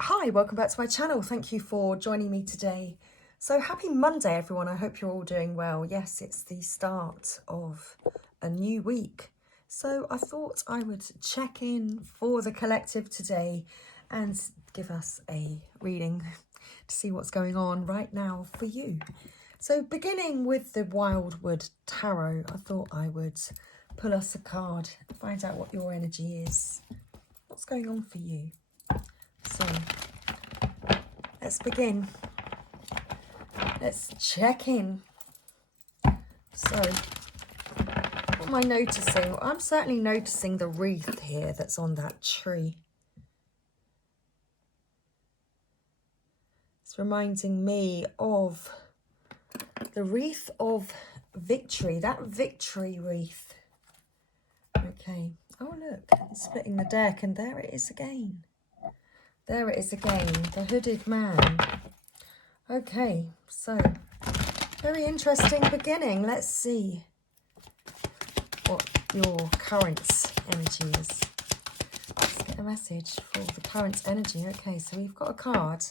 Hi, welcome back to my channel. Thank you for joining me today. So happy Monday, everyone. I hope you're all doing well. Yes, it's the start of a new week. So I thought I would check in for the collective today and give us a reading to see what's going on right now for you. So beginning with the Wildwood Tarot, I thought I would pull us a card, find out what your energy is. What's going on for you? So let's begin. Let's check in. So, what am I noticing? Well, I'm certainly noticing the wreath here that's on that tree. It's reminding me of the wreath of victory, that victory wreath. Okay. Oh, look, it's splitting the deck, and there it is again. There it is again, the hooded man. Okay, so very interesting beginning. Let's see what your current energy is. Let's get a message for the current energy. Okay, so we've got a card.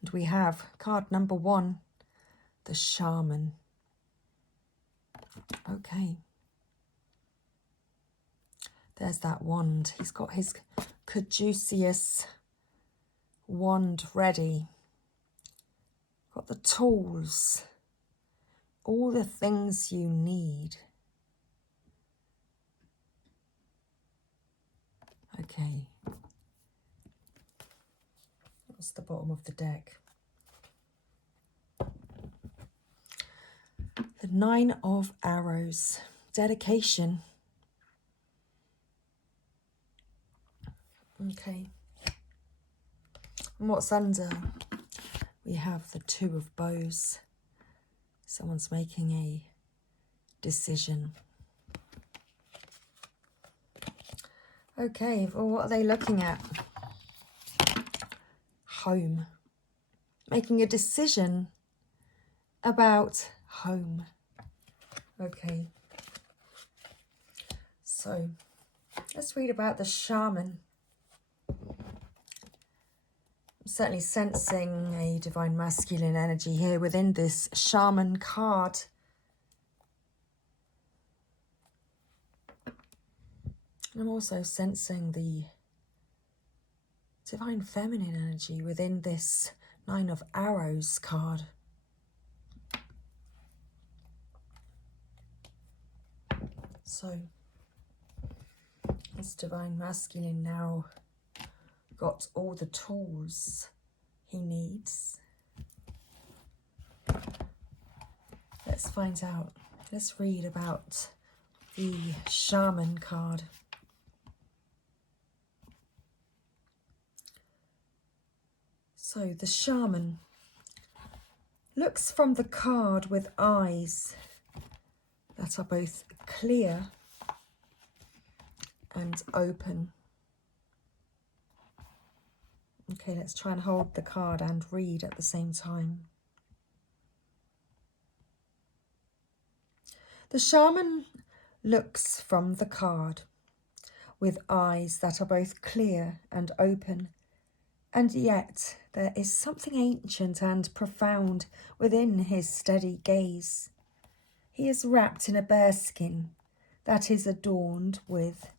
And we have card number 1, the Shaman. Okay. There's that wand. He's got his caduceus wand ready. Got the tools. All the things you need. Okay. That's the bottom of the deck. The 9 of Arrows. Dedication. Okay. And what's under? We have the 2 of Bows. Someone's making a decision. Okay, well, what are they looking at? Home. Making a decision about home. Okay. So, let's read about the Shaman. I'm certainly sensing a divine masculine energy here within this Shaman card. I'm also sensing the divine feminine energy within this 9 of Arrows card. So, this divine masculine now got all the tools he needs. Let's find out. Let's read about the Shaman card. So the Shaman looks from the card with eyes that are both clear and open. Okay, let's try and hold the card and read at the same time. The Shaman looks from the card with eyes that are both clear and open, and yet there is something ancient and profound within his steady gaze. He is wrapped in a bearskin that is adorned with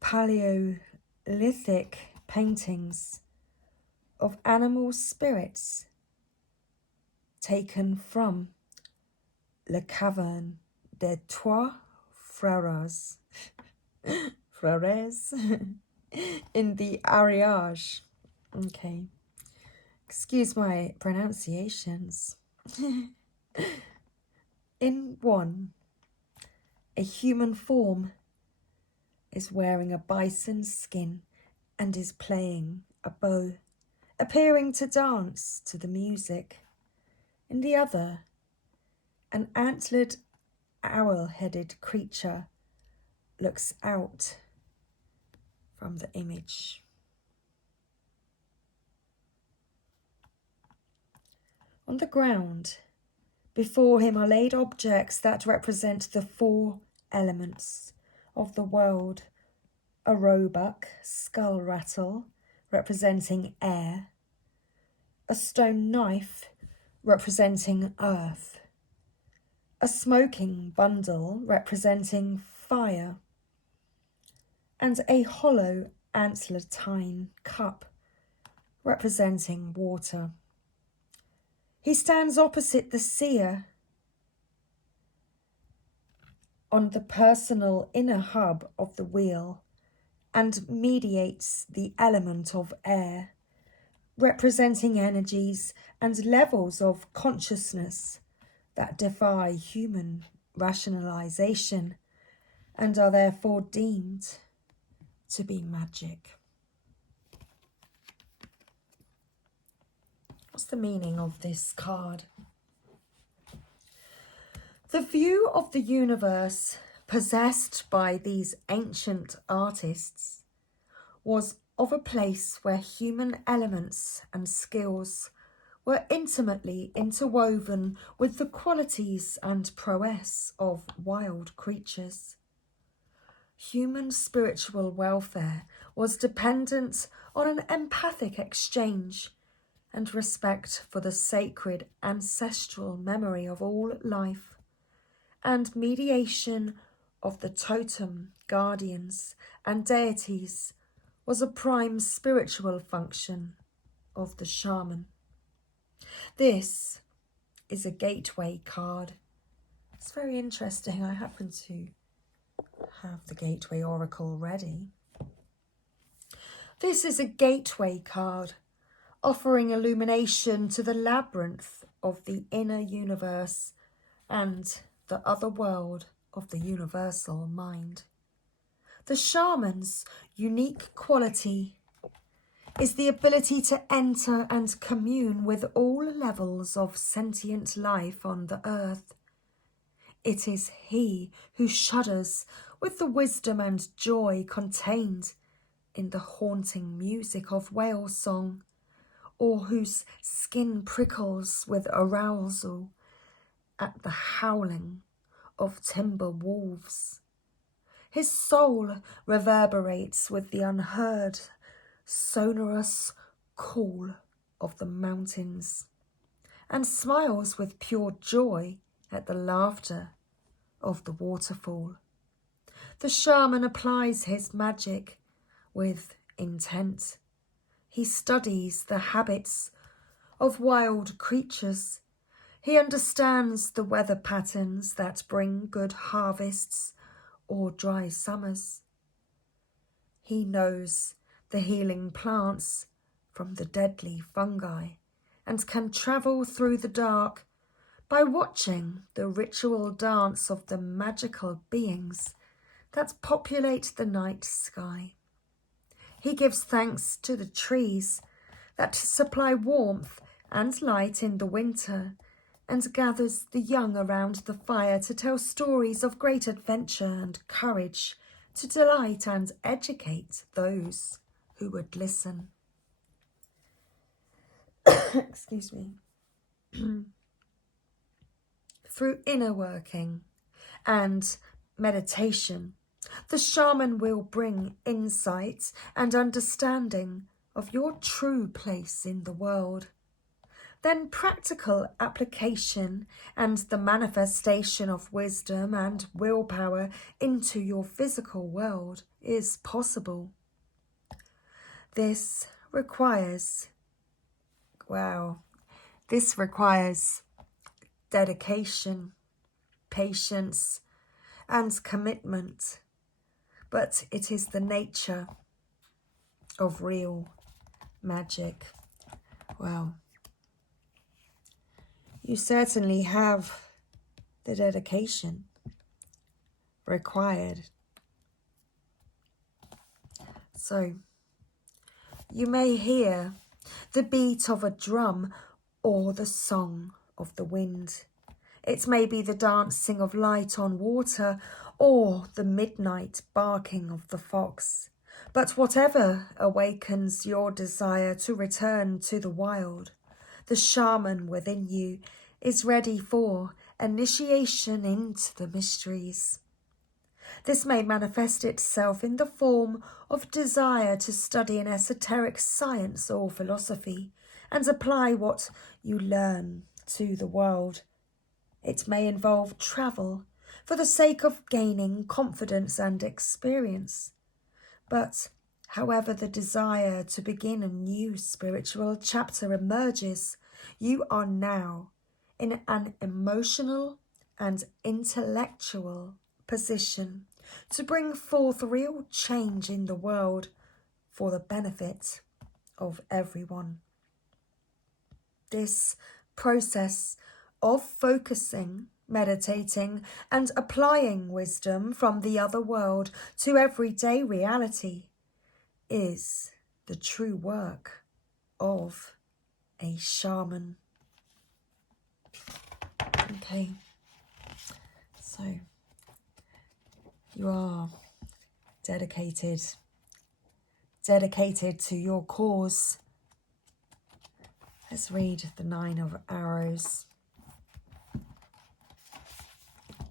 Paleolithic paintings of animal spirits taken from Le Caverne des Trois Frères in the Ariège. Okay, excuse my pronunciations. In one, a human form is wearing a bison's skin and is playing a bow, appearing to dance to the music. In the other, an antlered, owl-headed creature looks out from the image. On the ground, before him are laid objects that represent the 4 elements of the world: a roebuck, skull rattle, representing air, a stone knife representing earth, a smoking bundle representing fire, and a hollow antlerine cup representing water. He stands opposite the seer on the personal inner hub of the wheel and mediates the element of air, representing energies and levels of consciousness that defy human rationalization and are therefore deemed to be magic. What's the meaning of this card? The view of the universe possessed by these ancient artists was of a place where human elements and skills were intimately interwoven with the qualities and prowess of wild creatures. Human spiritual welfare was dependent on an empathic exchange and respect for the sacred ancestral memory of all life, and mediation of the totem, guardians, and deities was a prime spiritual function of the shaman. This is a gateway card. It's very interesting. I happen to have the Gateway Oracle ready. This is a gateway card offering illumination to the labyrinth of the inner universe and the other world of the universal mind. The shaman's unique quality is the ability to enter and commune with all levels of sentient life on the earth. It is he who shudders with the wisdom and joy contained in the haunting music of whale song, or whose skin prickles with arousal at the howling of timber wolves. His soul reverberates with the unheard, sonorous call of the mountains, and smiles with pure joy at the laughter of the waterfall. The shaman applies his magic with intent. He studies the habits of wild creatures. He understands the weather patterns that bring good harvests or dry summers. He knows the healing plants from the deadly fungi and can travel through the dark by watching the ritual dance of the magical beings that populate the night sky. He gives thanks to the trees that supply warmth and light in the winter, and gathers the young around the fire to tell stories of great adventure and courage, to delight and educate those who would listen. Excuse me. Through inner working and meditation, the shaman will bring insight and understanding of your true place in the world. Then practical application and the manifestation of wisdom and willpower into your physical world is possible. This requires dedication, patience, and commitment, but it is the nature of real magic. Wow. You certainly have the dedication required. So, you may hear the beat of a drum or the song of the wind. It may be the dancing of light on water or the midnight barking of the fox. But whatever awakens your desire to return to the wild, the shaman within you is ready for initiation into the mysteries. This may manifest itself in the form of desire to study an esoteric science or philosophy and apply what you learn to the world. It may involve travel for the sake of gaining confidence and experience. But however the desire to begin a new spiritual chapter emerges, you are now in an emotional and intellectual position to bring forth real change in the world for the benefit of everyone. This process of focusing, meditating, and applying wisdom from the other world to everyday reality is the true work of a shaman. Okay, so you are dedicated to your cause. Let's read the 9 of Arrows.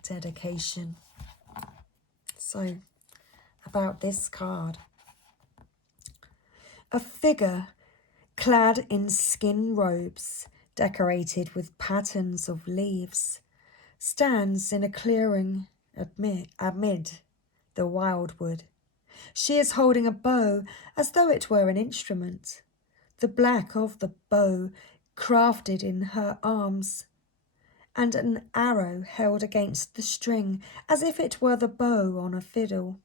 Dedication. So, about this card. A figure clad in skin robes decorated with patterns of leaves stands in a clearing amid the wildwood. She is holding a bow as though it were an instrument, the black of the bow crafted in her arms, and an arrow held against the string as if it were the bow on a fiddle.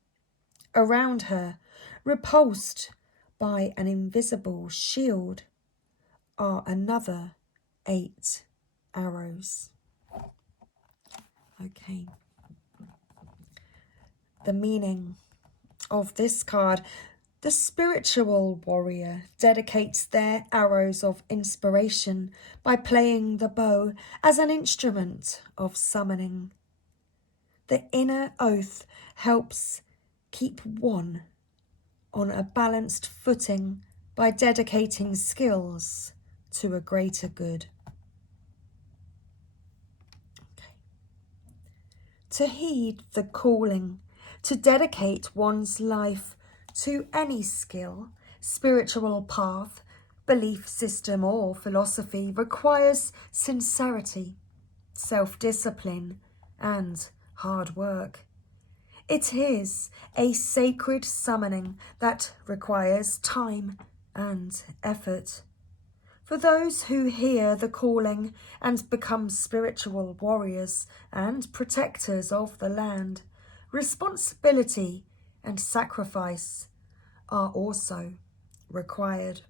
Around her, repulsed by an invisible shield, are another 8 arrows. Okay. The meaning of this card: the spiritual warrior dedicates their arrows of inspiration by playing the bow as an instrument of summoning. The inner oath helps keep one on a balanced footing by dedicating skills to a greater good. Okay. To heed the calling, to dedicate one's life to any skill, spiritual path, belief system, or philosophy requires sincerity, self-discipline, and hard work. It is a sacred summoning that requires time and effort. For those who hear the calling and become spiritual warriors and protectors of the land, responsibility and sacrifice are also required.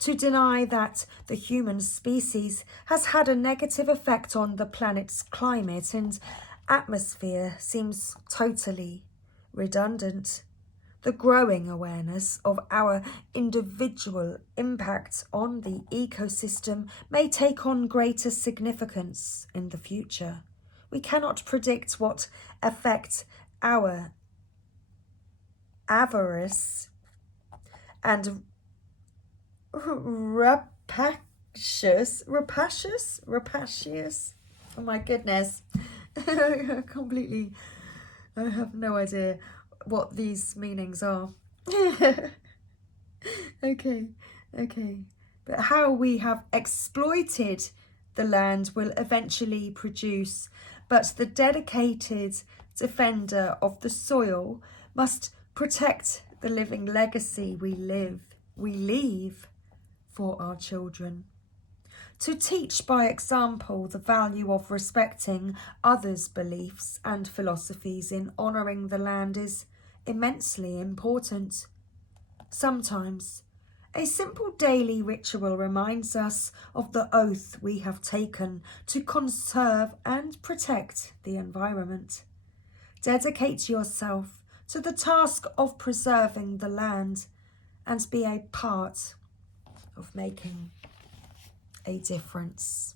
To deny that the human species has had a negative effect on the planet's climate and atmosphere seems totally redundant. The growing awareness of our individual impact on the ecosystem may take on greater significance in the future. We cannot predict what effect our avarice and rapacious, oh my goodness, I have no idea what these meanings are. Okay, but how we have exploited the land will eventually produce, but the dedicated defender of the soil must protect the living legacy we leave for our children. To teach by example the value of respecting others' beliefs and philosophies in honouring the land is immensely important. Sometimes a simple daily ritual reminds us of the oath we have taken to conserve and protect the environment. Dedicate yourself to the task of preserving the land and be a part of making a difference.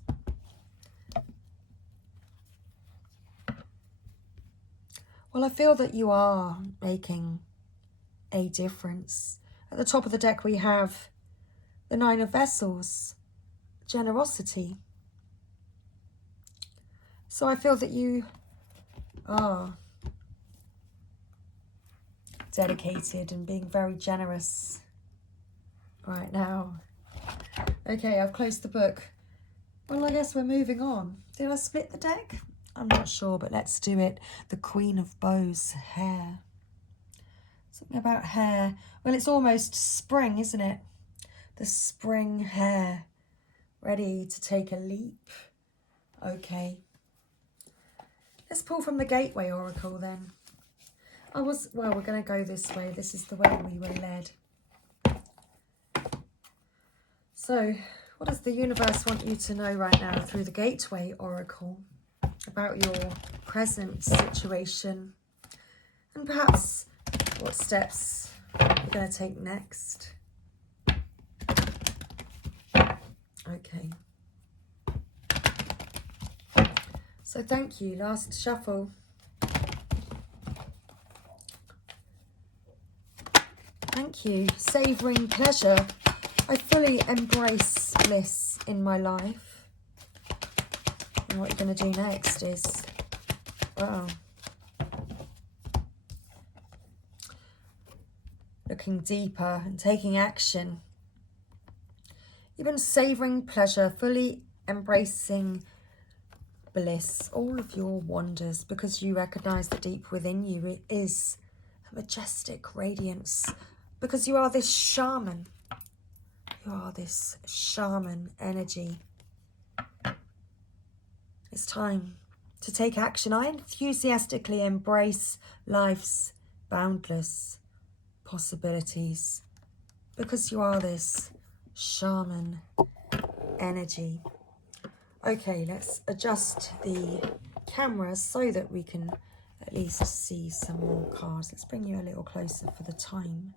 Well, I feel that you are making a difference. At the top of the deck we have the 9 of Vessels, generosity. So I feel that you are dedicated and being very generous right now. Okay, I've closed the book. Well, I guess we're moving on. Did I split the deck? I'm not sure, but let's do it. The Queen of Bows, hair. Something about hair. Well, it's almost spring, isn't it? The spring hair. Ready to take a leap. Okay. Let's pull from the Gateway Oracle then. Well, we're going to go this way. This is the way we were led. So, what does the universe want you to know right now through the Gateway Oracle about your present situation? And perhaps what steps you're going to take next? Okay. So thank you. Last shuffle. Thank you. Savouring pleasure. I fully embrace bliss in my life. And what you're going to do next is, wow, looking deeper and taking action. You've been savouring pleasure, fully embracing bliss, all of your wonders, because you recognise that deep within you it is a majestic radiance, because you are this shaman. You are this shaman energy. It's time to take action. I enthusiastically embrace life's boundless possibilities, because you are this shaman energy. Okay, let's adjust the camera so that we can at least see some more cards. Let's bring you a little closer for the time.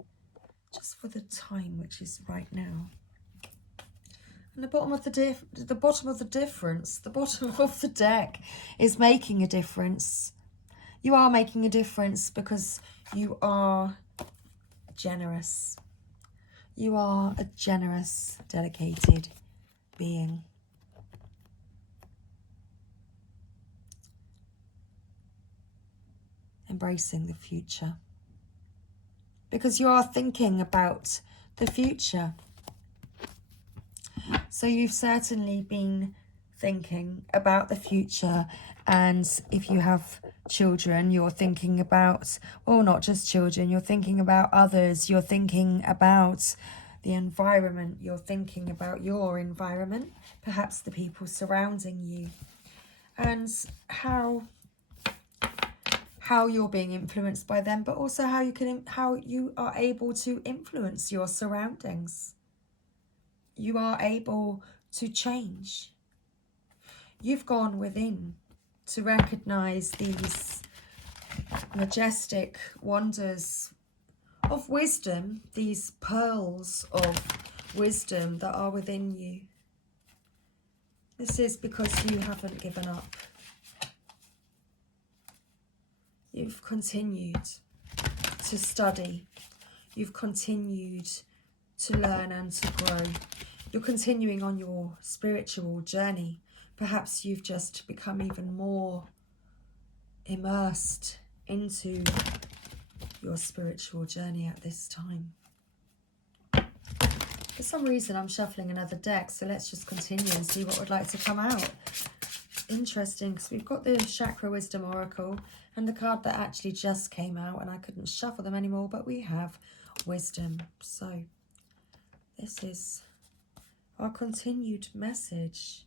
Just for the time, which is right now. And the bottom of the deck is making a difference. You are making a difference because you are generous. You are a generous, dedicated being. Embracing the future. Because you are thinking about the future. So you've certainly been thinking about the future, and if you have children, you're thinking about, well, not just children, you're thinking about others, you're thinking about the environment, you're thinking about your environment, perhaps the people surrounding you, and how you're being influenced by them, but also how you are able to influence your surroundings. You are able to change. You've gone within to recognize these majestic wonders of wisdom, these pearls of wisdom that are within you. This is because you haven't given up. You've continued to study. You've continued to learn and to grow. You're continuing on your spiritual journey. Perhaps you've just become even more immersed into your spiritual journey at this time. For some reason, I'm shuffling another deck, so let's just continue and see what would like to come out. Interesting, because we've got the Chakra Wisdom Oracle and the card that actually just came out, and I couldn't shuffle them anymore, but we have Wisdom. So this is our continued message.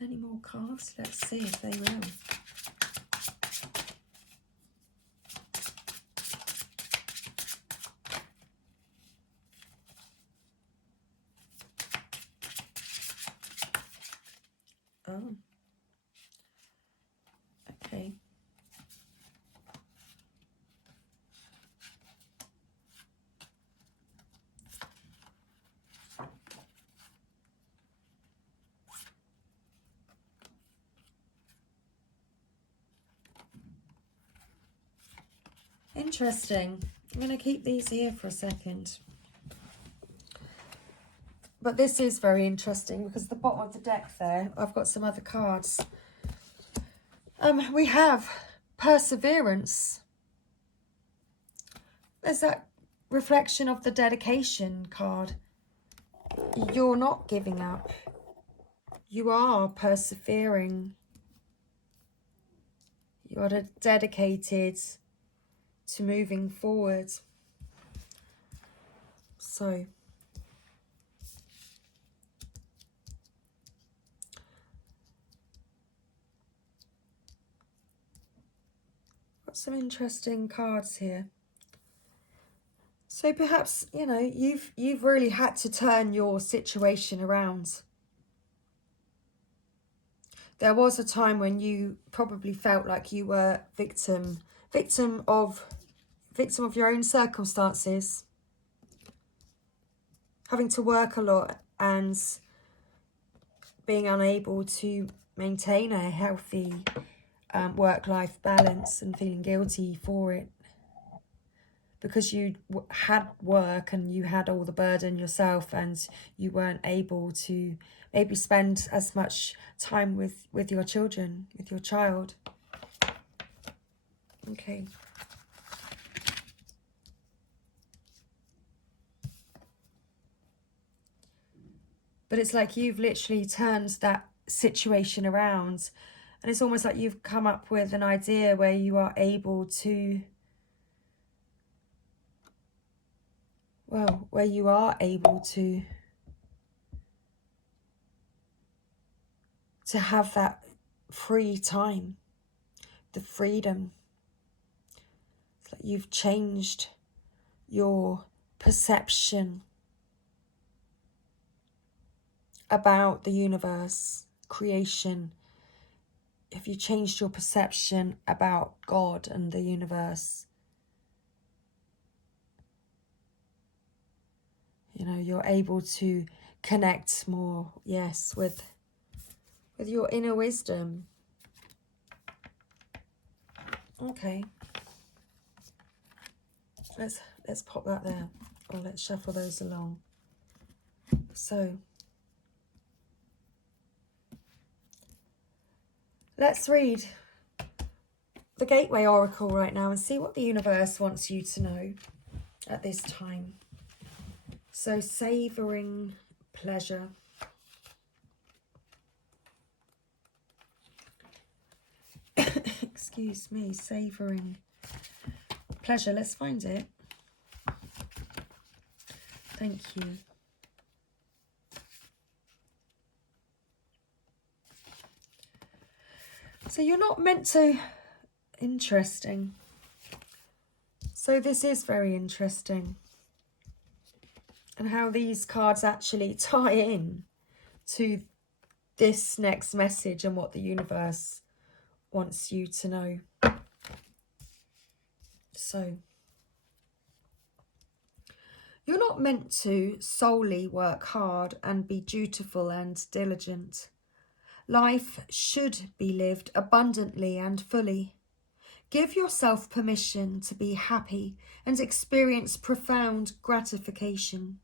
Any more cards? Let's see if they will. Oh. Okay. Interesting. I'm going to keep these here for a second. But this is very interesting because at the bottom of the deck there, I've got some other cards. We have perseverance. There's that reflection of the dedication card. You're not giving up. You are persevering. You are dedicated to moving forward. So, got some interesting cards here. So perhaps, you know, you've really had to turn your situation around. There was a time when you probably felt like you were victim of your own circumstances, having to work a lot and being unable to maintain a healthy work-life balance and feeling guilty for it because you had work and you had all the burden yourself and you weren't able to maybe spend as much time with your children, with your child. Okay. But it's like you've literally turned that situation around, and it's almost like you've come up with an idea where you are able to, well, where you are able to have that free time, the freedom. It's like you've changed your perception about the universe, creation. If you changed your perception about God and the universe, you know, you're able to connect more, yes, with your inner wisdom. Okay. Let's pop that there, or let's shuffle those along. So let's read the Gateway Oracle right now and see what the universe wants you to know at this time. So, savouring pleasure. Excuse me, savouring pleasure. Let's find it. Thank you. So you're not meant to... Interesting. So this is very interesting. And how these cards actually tie in to this next message and what the universe wants you to know. So, you're not meant to solely work hard and be dutiful and diligent. Life should be lived abundantly and fully. Give yourself permission to be happy and experience profound gratification.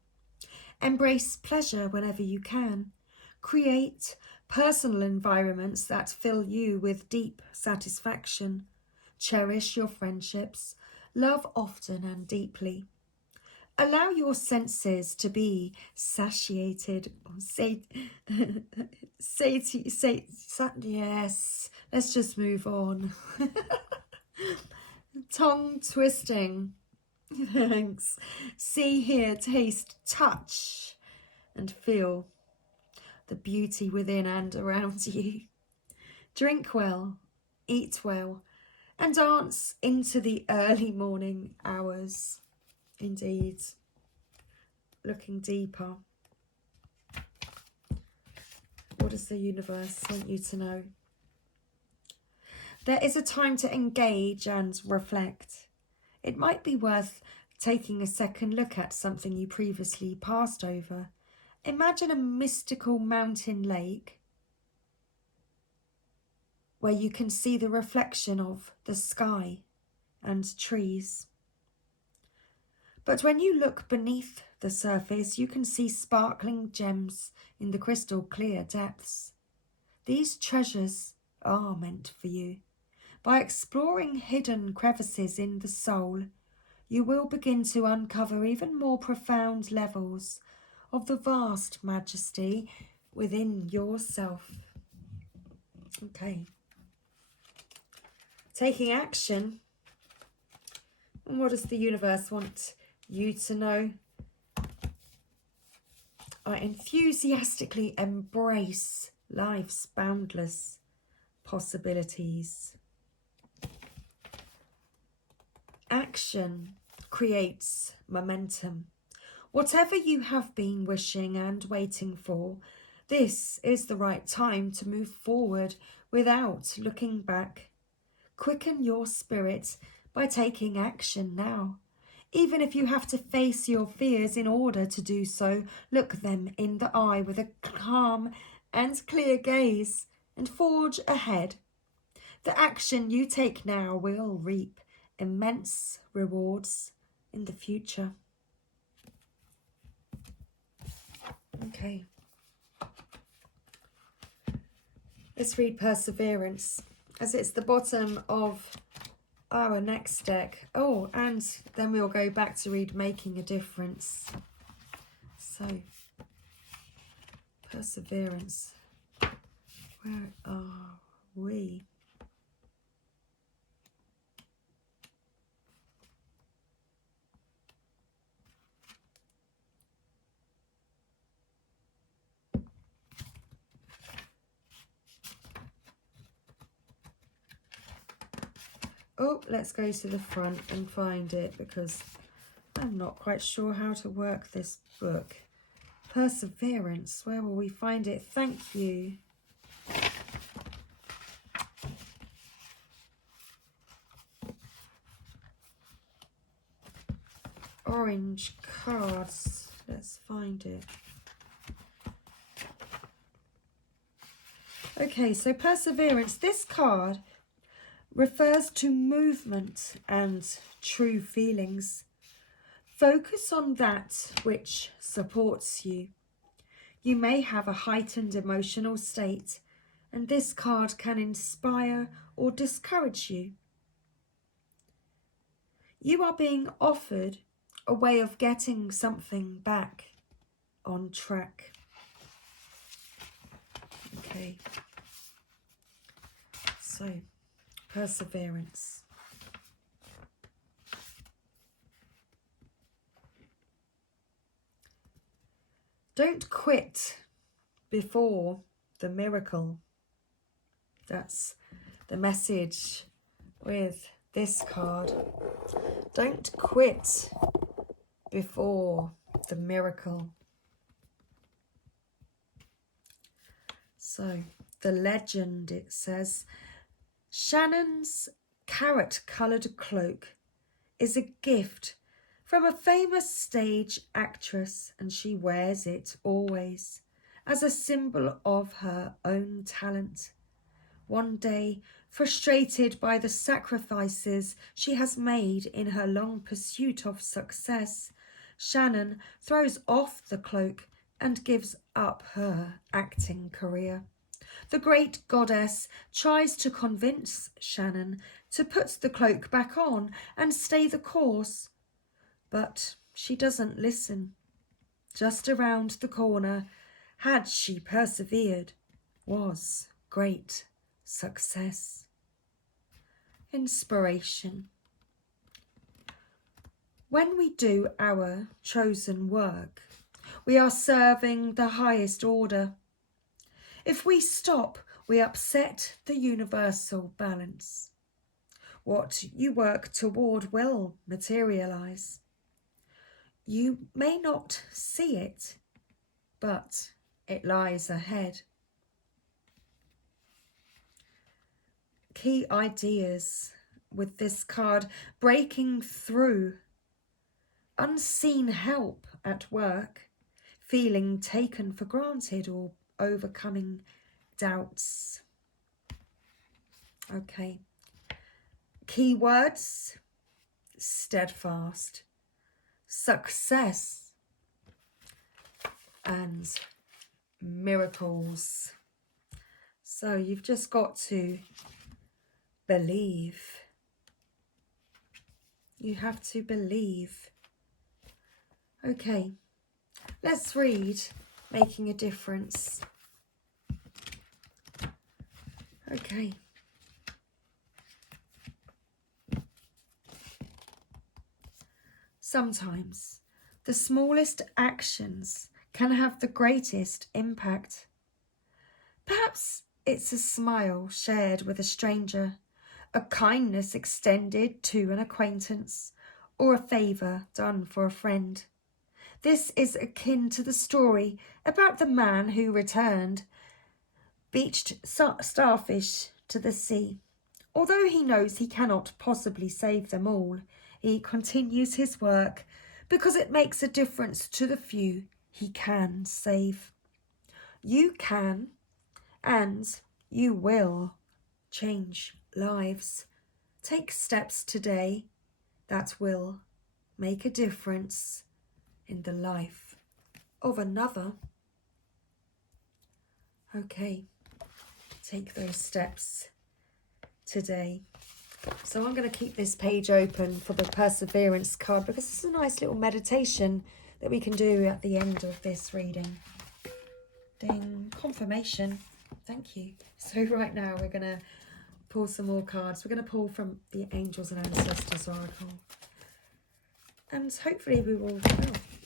Embrace pleasure whenever you can. Create personal environments that fill you with deep satisfaction. Cherish your friendships. Love often and deeply. Allow your senses to be satiated. Yes, let's just move on. Tongue twisting. Thanks. See, hear, taste, touch, and feel the beauty within and around you. Drink well, eat well, and dance into the early morning hours. Indeed. Looking deeper. What does the universe want you to know? There is a time to engage and reflect. It might be worth taking a second look at something you previously passed over. Imagine a mystical mountain lake where you can see the reflection of the sky and trees. But when you look beneath the surface, you can see sparkling gems in the crystal clear depths. These treasures are meant for you. By exploring hidden crevices in the soul, you will begin to uncover even more profound levels of the vast majesty within yourself. Okay. Taking action. And what does the universe want you to know? I enthusiastically embrace life's boundless possibilities. Action creates momentum. Whatever you have been wishing and waiting for, this is the right time to move forward without looking back. Quicken your spirit by taking action now. Even if you have to face your fears in order to do so, look them in the eye with a calm and clear gaze and forge ahead. The action you take now will reap immense rewards in the future. Okay. Let's read Perseverance, as it's the bottom of our next deck. Oh, and then we'll go back to read Making a Difference. So, Perseverance. Where are we? Oh, let's go to the front and find it, because I'm not quite sure how to work this book. Perseverance, where will we find it? Thank you. Orange cards, let's find it. Okay, so Perseverance, this card refers to movement and true feelings. Focus on that which supports you. You may have a heightened emotional state, and this card can inspire or discourage you. You are being offered a way of getting something back on track. Okay. So, Perseverance. Don't quit before the miracle. That's the message with this card. Don't quit before the miracle. So, the legend, it says, Shannon's carrot-coloured cloak is a gift from a famous stage actress, and she wears it always as a symbol of her own talent. One day, frustrated by the sacrifices she has made in her long pursuit of success, Shannon throws off the cloak and gives up her acting career. The great goddess tries to convince Shannon to put the cloak back on and stay the course, but she doesn't listen. Just around the corner, had she persevered, was great success. Inspiration. When we do our chosen work, we are serving the highest order. If we stop, we upset the universal balance. What you work toward will materialize. You may not see it, but it lies ahead. Key ideas with this card: breaking through, unseen help at work, feeling taken for granted, or overcoming doubts. Okay. Keywords: steadfast, success, and miracles. So you've just got to believe. You have to believe. Okay, let's read Making a Difference. Okay. Sometimes the smallest actions can have the greatest impact. Perhaps it's a smile shared with a stranger, a kindness extended to an acquaintance, or a favour done for a friend. This is akin to the story about the man who returned beached starfish to the sea. Although he knows he cannot possibly save them all, he continues his work because it makes a difference to the few he can save. You can and you will change lives. Take steps today that will make a difference in the life of another. Okay, take those steps today. So I'm going to keep this page open for the Perseverance card because it's a nice little meditation that we can do at the end of this reading. Ding, confirmation. Thank you. So right now we're going to pull some more cards. We're going to pull from the Angels and Ancestors Oracle. And hopefully we will,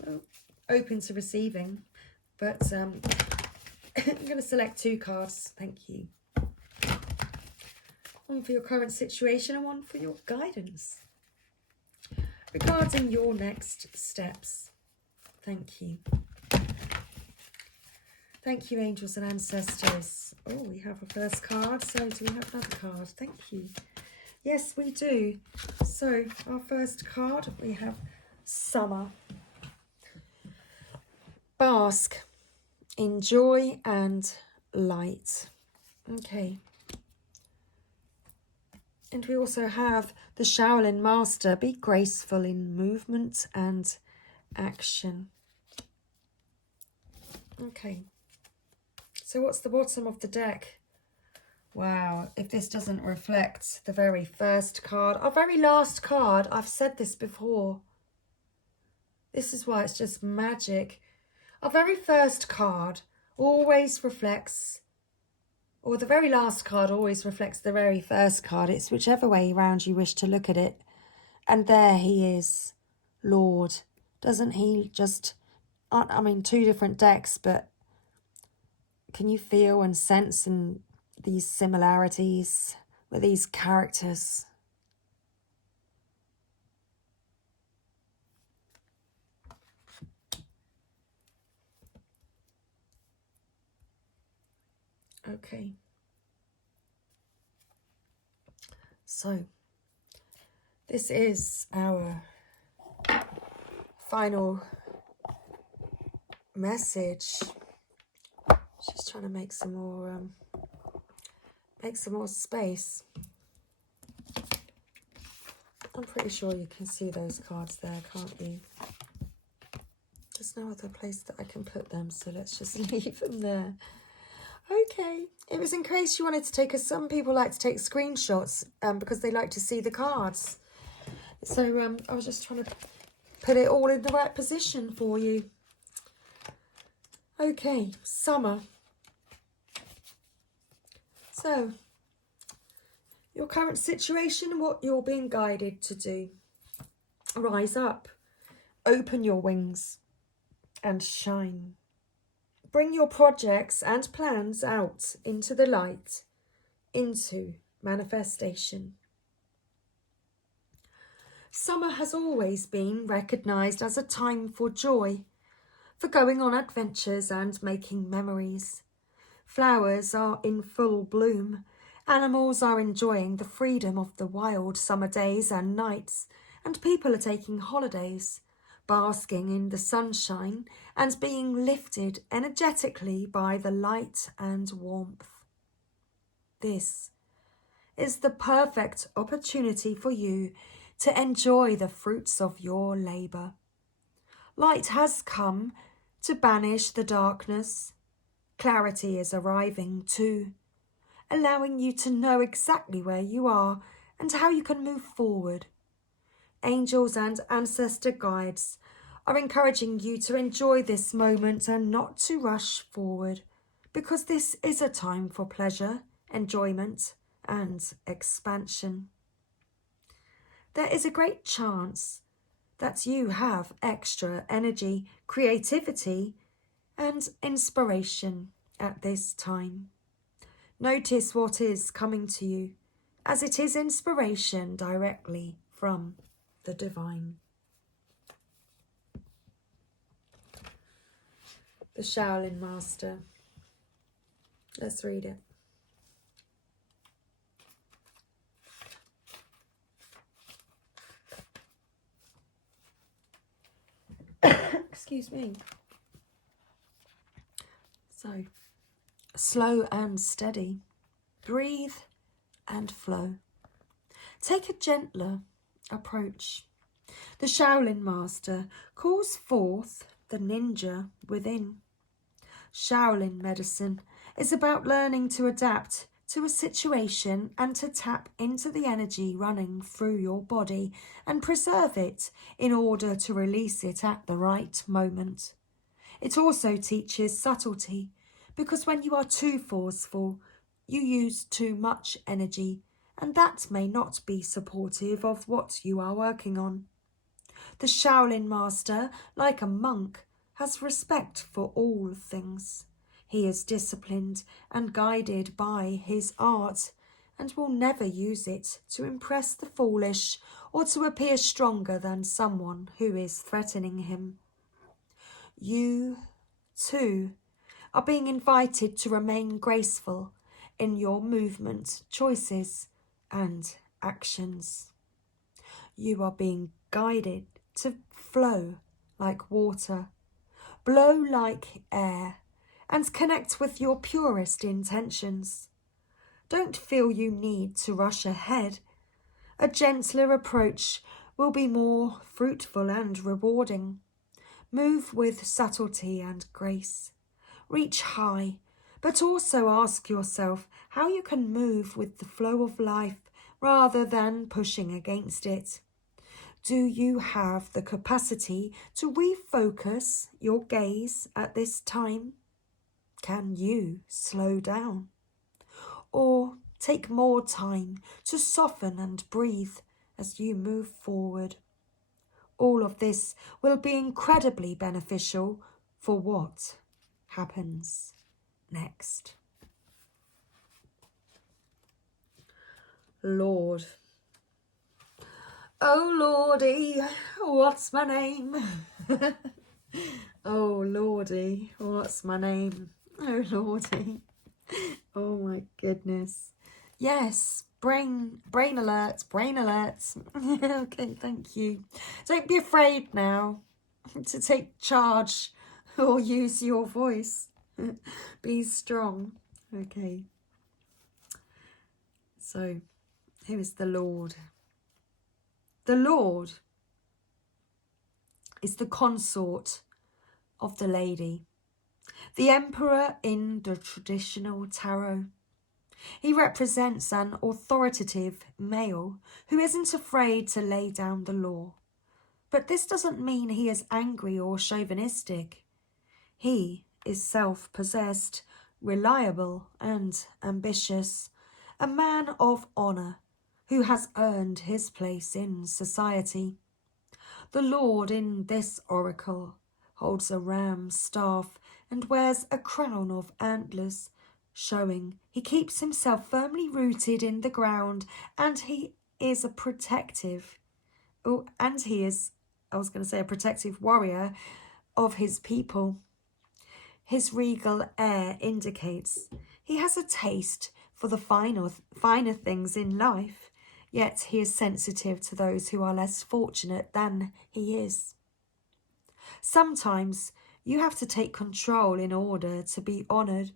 well, open to receiving. But I'm going to select 2 cards. Thank you. One for your current situation and one for your guidance regarding your next steps. Thank you. Thank you, Angels and Ancestors. Oh, we have a first card. So do we have another card? Thank you. Yes, we do. So our first card, we have Summer. Bask in joy and light. Okay. And we also have the Shaolin Master. Be graceful in movement and action. Okay. So what's the bottom of the deck? Wow, if this doesn't reflect the very first card, our very last card, I've said this before. This is why it's just magic. Our very first card always reflects, or the very last card always reflects the very first card. It's whichever way around you wish to look at it. And there he is, Lord. Doesn't he just, I mean, 2 different decks, but can you feel and sense in these similarities with these characters? Okay. So, this is our final message. She's trying to make some more space. I'm pretty sure you can see those cards there, can't you? There's no other place that I can put them, so let's just leave them there. Okay, it was in case you wanted to take, some people like to take screenshots because they like to see the cards. So I was just trying to put it all in the right position for you. Okay, Summer. So, your current situation, what you're being guided to do. Rise up, open your wings and shine. Bring your projects and plans out into the light, into manifestation. Summer has always been recognised as a time for joy, for going on adventures and making memories. Flowers are in full bloom. Animals are enjoying the freedom of the wild summer days and nights, and people are taking holidays, basking in the sunshine and being lifted energetically by the light and warmth. This is the perfect opportunity for you to enjoy the fruits of your labour. Light has come to banish the darkness. Clarity is arriving too, allowing you to know exactly where you are and how you can move forward. angels and ancestor guides are encouraging you to enjoy this moment and not to rush forward, because this is a time for pleasure, enjoyment, and expansion. There is a great chance that you have extra energy, creativity, and inspiration at this time. Notice what is coming to you, as it is inspiration directly from the divine. The Shaolin Master. Let's read it. Excuse me. So, slow and steady. Breathe and flow. Take a gentler approach. The Shaolin Master calls forth the ninja within. Shaolin medicine is about learning to adapt to a situation and to tap into the energy running through your body and preserve it in order to release it at the right moment. It also teaches subtlety, because when you are too forceful, you use too much energy, and that may not be supportive of what you are working on. The Shaolin Master, like a monk, has respect for all things. He is disciplined and guided by his art, and will never use it to impress the foolish or to appear stronger than someone who is threatening him. You, too, are being invited to remain graceful in your movement, choices, and actions. You are being guided to flow like water, blow like air, and connect with your purest intentions. Don't feel you need to rush ahead. A gentler approach will be more fruitful and rewarding. Move with subtlety and grace. Reach high, but also ask yourself how you can move with the flow of life rather than pushing against it. Do you have the capacity to refocus your gaze at this time? Can you slow down? Or take more time to soften and breathe as you move forward? All of this will be incredibly beneficial for what happens next. Lord. Oh Lordy, what's my name? Oh Lordy, what's my name? Oh Lordy. Oh my goodness. Yes, brain alert, brain alert. Okay, thank you. Don't be afraid now to take charge or use your voice. Be strong. Okay. So, who is the Lord? The Lord is the consort of the lady, the emperor in the traditional tarot. He represents an authoritative male who isn't afraid to lay down the law. But this doesn't mean he is angry or chauvinistic. He is self-possessed, reliable and ambitious, a man of honour who has earned his place in society. The Lord in this oracle holds a ram's staff and wears a crown of antlers, showing he keeps himself firmly rooted in the ground, and he is a protective warrior of his people. His regal air indicates he has a taste for the finer things in life, yet he is sensitive to those who are less fortunate than he is. Sometimes you have to take control in order to be honoured.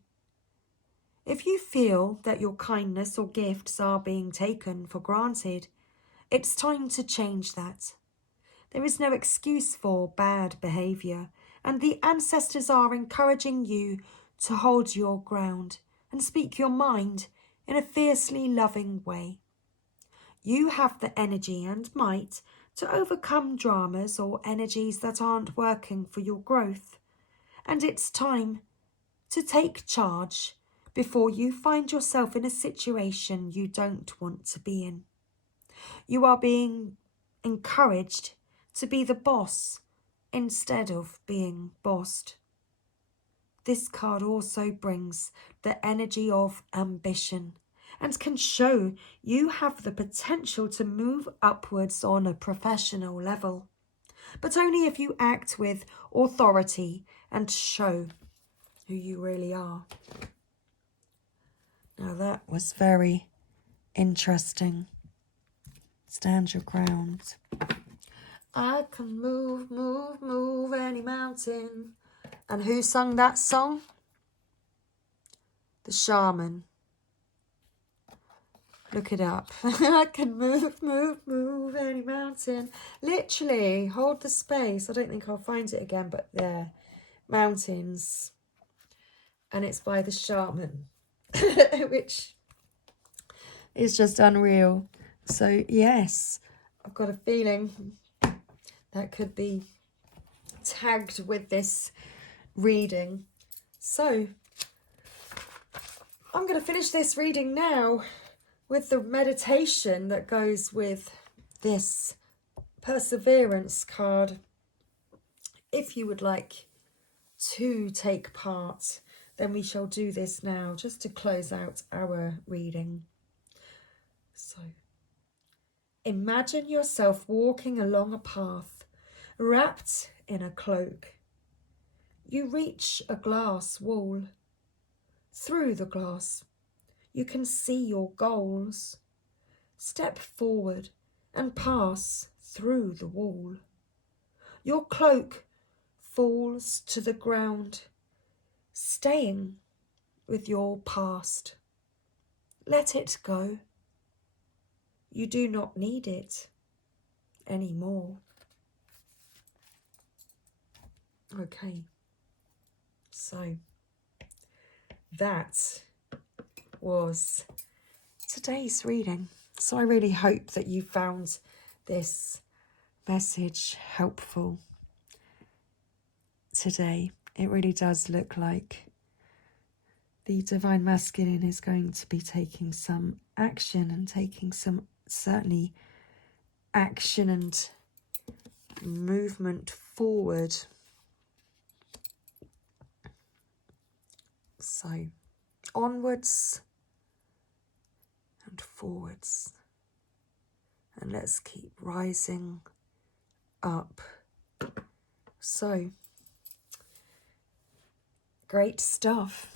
If you feel that your kindness or gifts are being taken for granted, it's time to change that. There is no excuse for bad behaviour, and the ancestors are encouraging you to hold your ground and speak your mind in a fiercely loving way. You have the energy and might to overcome dramas or energies that aren't working for your growth. And it's time to take charge before you find yourself in a situation you don't want to be in. You are being encouraged to be the boss instead of being bossed. This card also brings the energy of ambition and can show you have the potential to move upwards on a professional level, but only if you act with authority and show who you really are. Now that was very interesting. Stand your ground. I can move, move, move any mountain. And who sung that song? The Shaman. Look it up. I can move, move, move any mountain. Literally, hold the space. I don't think I'll find it again, but there. Mountains. And it's by the Shaman, which is just unreal. So, yes, I've got a feeling that could be tagged with this reading. So, I'm going to finish this reading now with the meditation that goes with this perseverance card. If you would like to take part, then we shall do this now, just to close out our reading. So, imagine yourself walking along a path, wrapped in a cloak. You reach a glass wall. Through the glass, you can see your goals. Step forward and pass through the wall. Your cloak falls to the ground, staying with your past. Let it go. You do not need it anymore. Okay, so that was today's reading. So I really hope that you found this message helpful today. It really does look like the Divine Masculine is going to be taking some action and taking some, certainly, action and movement forward. So, onwards and forwards. And let's keep rising up. So, great stuff.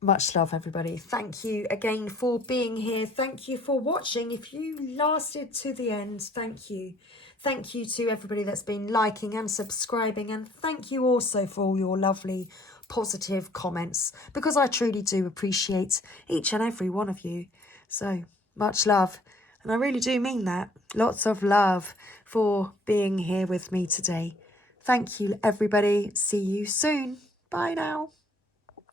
Much love, everybody. Thank you again for being here. Thank you for watching. If you lasted to the end, thank you. Thank you to everybody that's been liking and subscribing. And thank you also for all your lovely positive comments, because I truly do appreciate each and every one of you. So, much love. And I really do mean that. Lots of love for being here with me today. Thank you, everybody. See you soon. Bye now.